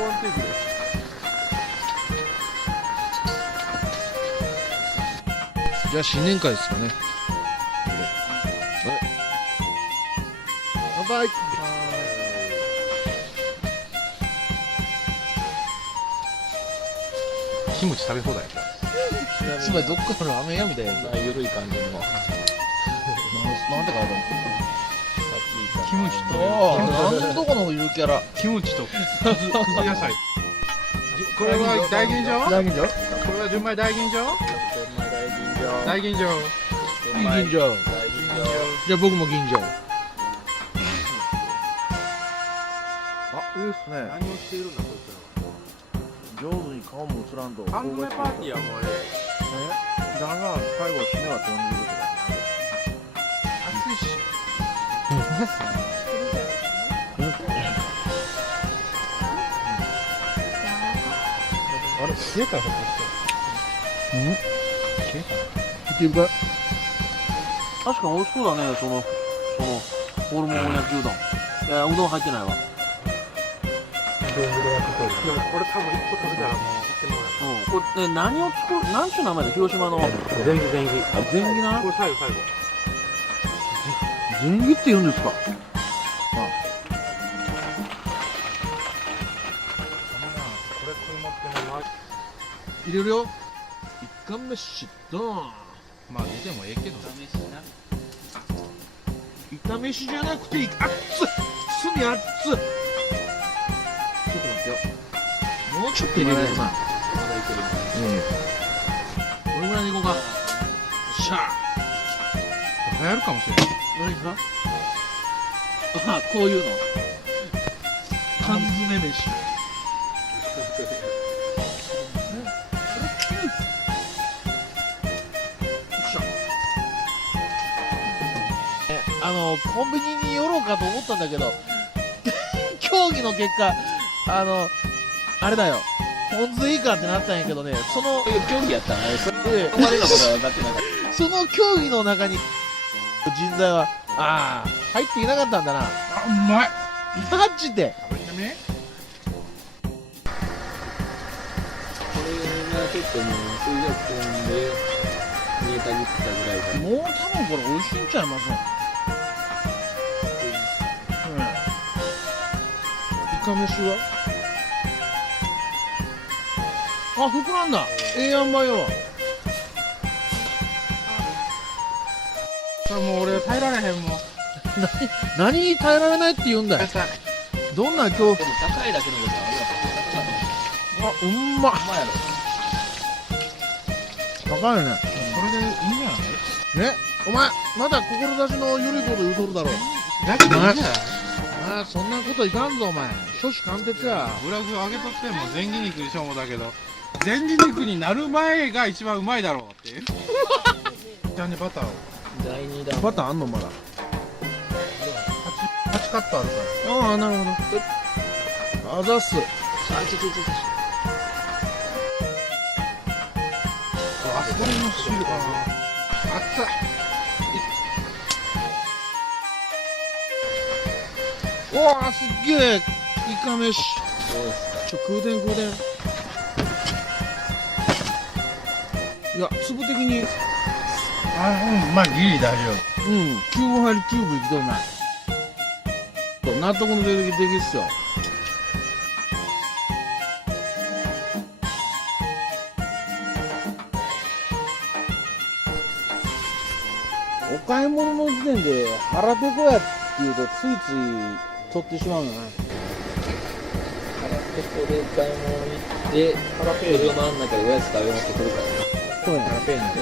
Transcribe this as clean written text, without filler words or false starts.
ワンテイクで。じゃあ新年会ですかね。乾杯。キムチ食べ放題やった。つまりどっかのラーメン屋みたいなやつ。ゆるい感じのなんでかなと思って。キムチとなんどこのゆるキャラ。キムチとくず野菜。これは大吟醸？大吟醸？これは純米大吟醸？大吟醸。いい吟醸。じゃあ僕も吟醸。あ、いいっすね。何をしているんだこいつ上手に顔も映らんと。ら。缶詰パーティーはもうだが最後締めは飛んでるとか。暑いし。あれ消えたのこうん？消えたの？いけるか？確かに美味しそうだね、そのホルモン焼きうどん。いや、うどん入ってないわ。でもこれ多分1個食べたらもういってもらこれ、何ちゅう名前だ、広島の。う。前儀前儀。前儀な。これ最後最後。前儀って言うんですか？これ食い持ってね。入れるよ。一貫飯ドーン。まあ出てもええけど。炒めしじゃなくて熱っ、普通に熱っ。ちょっと待ってよ。もうちょっと入れるよな。これぐらいでいこうか。よっしゃ。流行るかもしれない。何か？あ、こういうの。缶詰飯。コンビニに寄ろうかと思ったんだけど競技の結果あれだよ、ポン酢いいかってなったんやけどね、その競技やったね。それで生まれたことはなってなかっその競技の中に人材は入っていなかったんだな。あ、うまい。マジで食べてみ。た。これが結構もう水族館で見えたぎったぐらいだ。もう多分これ美味しいんちゃいますの。イカ飯は膨らんだ。ええやんばいよ。さあもう俺耐えられへんもん。何に耐えられないって言うんだよ。どんな恐怖。でも高いだけのことあるわ。うんまっ。ほんまやろ。高いね。これでいいんじゃない？ね、お前まだ志の緩いこと言うとるだろ。だけどいいんじゃない？そんなこといかんぞお前。初子貫徹や。ブログ上げとっても前儀肉にしょうもだけど、前儀肉になる前が一番うまいだろうっていう。じゃあね、バターを第2弾。バターあんのまだ。 8カットあるから。ああ、なるほど。あざっす。ちょ。あそこの汁かな。熱い。おわすっげえ。イカ飯。どうですか。食うてん。いや、粒的にまあギリ大丈キューブ入りキューブいきとるな。納得の出来っすよ。お買い物の時点で腹ペコやって言うとついつい取ってしまうんだな。腹ペコで買い物に行って、車の中でおやつ食べましてくるからね。そうやな。腹ペーンで。